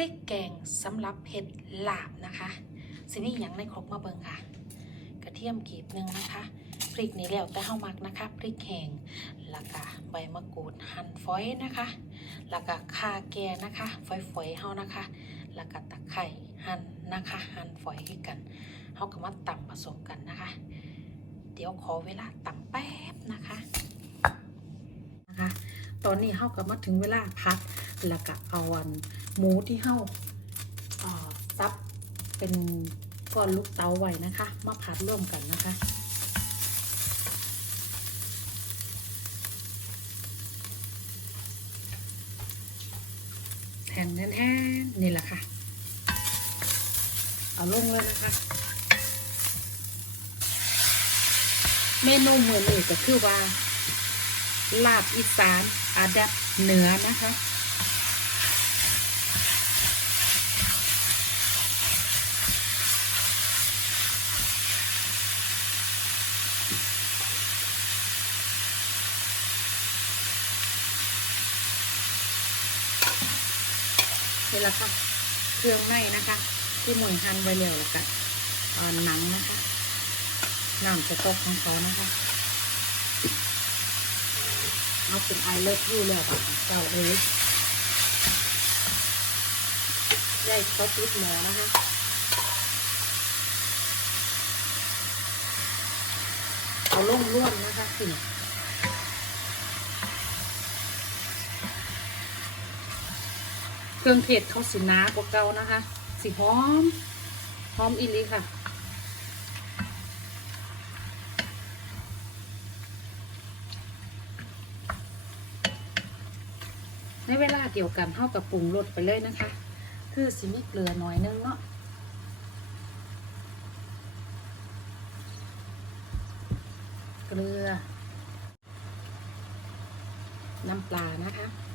ริกแกงสำหรับเห็ดลาบนะคะสินี่ยังในครกมาเบิงค่ะ กระเทียมกีบหนึ่งนะคะพริกนี่แล้วแต่เฮามักนะคะพริกแห้งแล้วก็ใบมะกรูดหั่นฝอยนะคะแล้วก็ข่าแกนะคะฝอยๆเฮานะคะแล้วก็ตะไคร้หั่นนะคะหั่นฝอยให้กันเฮาก็มาตำผสมกันนะคะ เดี๋ยวขอเวลาตำแป๊บนะคะนะคะ ตอนนี้เฮาก็มาถึงเวลาพักแล้วก็เอาอัน หมูที่เฮาเอ่อซับเป็นก้อนลูกเตาไว้นะคะ มาผัดร่วมกันนะคะแทนแทนๆนี่แหละค่ะ เอาลงเลยนะคะ เมนูมือนี้ก็คือว่า ลาบอีสานอาดับเหนือนะคะ และค่ะเครื่องในนะคะ ที่หมุนหั่นไว้แล้วแล้วกันอ่าหนังนะคะน้ำจะตกของเขานะคะเอาเป็นไอเลิฟยูแล้วค่ะเจ้าเอ้ยได้เขาปิดหมอนะคะเอาล่มร่วนนะคะสิ่ เครื่องเทศเขาสิหนากว่าเก่านะคะสิหอม หอมอีลีค่ะ ในเวลาเดียวกันเท่ากับปรุงรสไปเลยนะคะ คือสิมีเกลือหน่อยนึงเนาะเกลือ น้ำปลานะคะ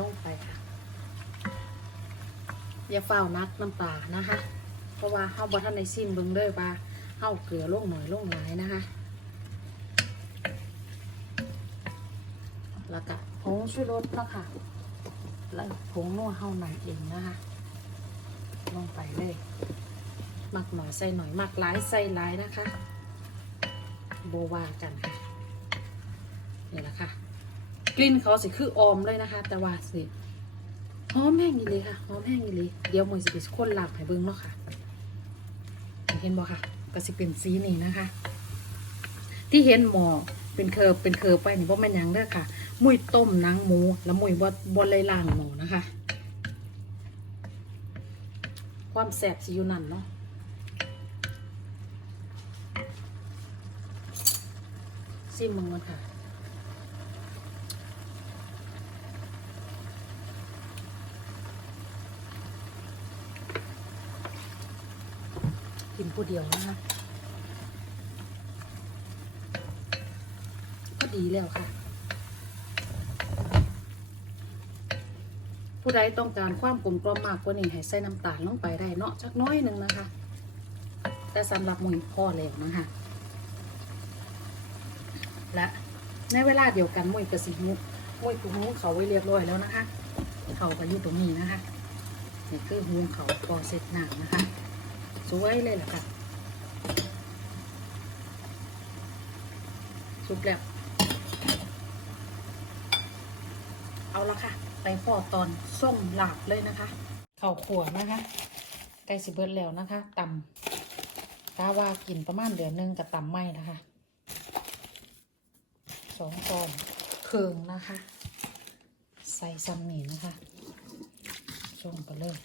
ลงไปค่ะ อย่าเฝ้านักน้ำปลานะคะ เพราะว่าเฮาบ่ทันในซิมเบิ่งเลยว่าเฮาเกลือลงหน่อยลงหลายนะคะ แล้วก็ผงชูรสเนาะค่ะ แล้วผงนัวเฮานั่นเองนะคะ ลงไปเลยมักหน่อยใส่หน่อยมักหลายใส่หลายนะคะโบวากันค่ะนี่แหละค่ะ กลิ่นเขาสิคือออมเลยนะคะ แต่ว่าสิหอมแห้งอีหลีค่ะหอมแห้งอีหลีเดี๋ยวมือสิเป็นคนหลับให้เบิ่งเนาะค่ะ เห็นบ่ค่ะก็สิเป็นสีนี้นะคะ ที่เห็นหมอเป็นเคิร์เป็นเคิร์ไปนี่บ่แม่นยังเด้อค่ะ มุยต้มนังหมู แล้วมุยบ่บ่เลยล่างหมูนะคะ ความแสบสิอยู่นั่นเนาะซิมมึงมันค่ะ ผู้เดียวนะคะก็ดีแล้วค่ะ ผู้ใดต้องการความกลมกล่อมมากกว่านี้ให้ใส่น้ำตาลลงไปได้เนาะจักน้อยหนึ่งนะคะ แต่สำหรับมุยพ่อแล้วนะคะ และในเวลาเดียวกันมุยกระสีมุมุยกูหูเขาไว้เรียบร้อยแล้วนะคะ เขาก็อยู่ตรงนี้นะคะนี่คือหูเขาพอเสร็จหนังนะคะ สวยเลยล่ะค่ะ สุกแล้ว เอาละค่ะ ไปพอตอนส้มหลาบเลยนะคะ เข้าขัวนะคะใกล้สิเบิดแล้วนะคะตำกาว่ากินประมาณเดือนหนึงกับตำไม่นะคะสองตอนเคืองนะคะ ใส่ซัมนี่นะคะส่งไปเลย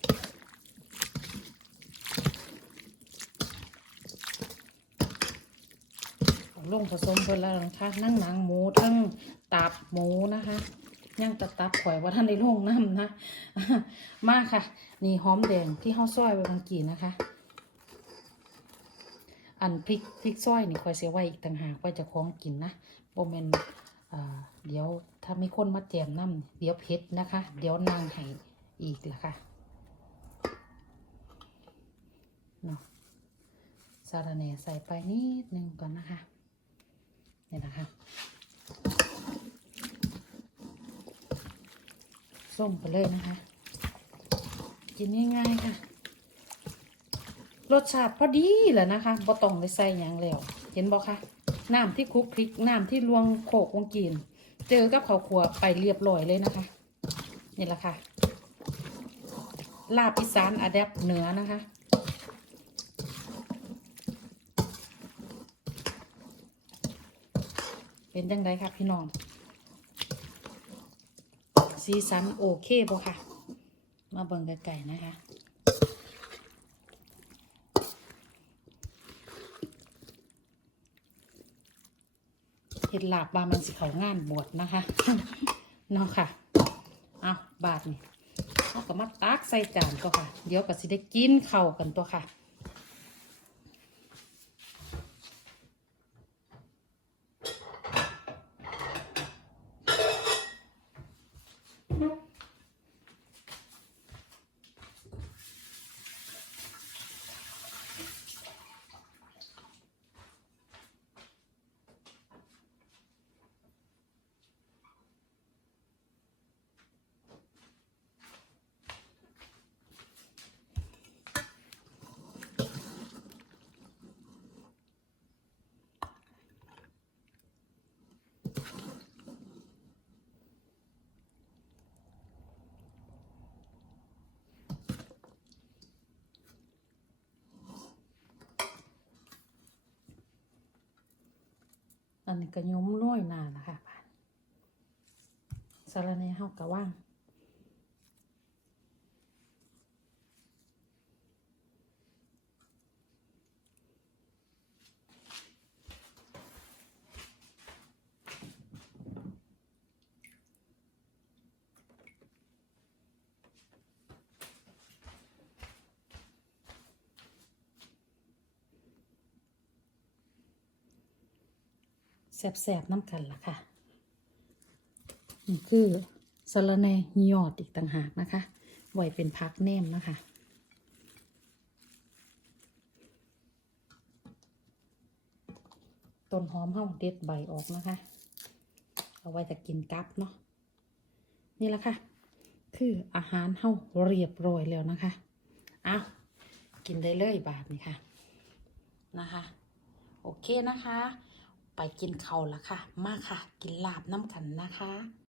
ลงผสมเพิ่นแล้วนะคะนั่งหนังหมูทั้งตับหมูนะคะย่างตับตับข่อยว่าท่านในโรงน้ำนะมาค่ะ นี่หอมแดงที่ห่อซอยไว้บางกี่นะคะ อันพริกพริกซอยนี่ข่อยเสียไว้อีกต่างหากไว้จะคล้องกินนะโบเมนเดี๋ยวถ้าไมีคนมาแจมน้ำเดี๋ยวเผ็ดนะคะ เดี๋ยวนางให้อีกละค่ะเนาะสาระแหน่ใส่ไปนิดนึงก่อนนะคะ นี่นะคะส้มไปเลยนะคะ กินง่ายๆค่ะ รสชาติพอดีแหละนะคะบ่ต้องไปใส่หยังแล้วเห็นบ่คะน้ำที่คลุกคลิกน้ำที่ลวงโขกวงกินเจอกับข้าวคั่วไปเรียบร้อยเลยนะคะ นี่แหละค่ะ ลาบอีสานอะแดปเหนือนะคะ เป็นจังไดครับพี่น้อง สีสันโอเคบ่ค่ะ มาเบิ่งไก่ๆนะคะเห็ดหลาบว่ามันสิเขางานบวชนะคะเนาะค่ะ เอาบาทนี่เอาก็มาตักใส่จานก็ค่ะ เดี๋ยวก็สิได้กินเข้ากันตัวค่ะ อันนี้ก็ย้มน้อยหนานะคะบานสารเนเฮากะว่าง แสบๆน้ำกันล่ะค่ะนี่คือสะระแหน่ยอดอีกต่างหากนะคะไว้เป็นพักแนมนะคะต้นหอมเฮาเด็ดใบออกนะคะ เอาไว้จะกินกับเนาะนี่แหละค่ะ คืออาหารเฮาเรียบร้อยแล้วนะคะเอากินได้เลยบาทนี้ค่ะนะคะ โอเคนะคะ ไปกินเขาละค่ะ มาค่ะ กินลาบน้ำกันนะคะ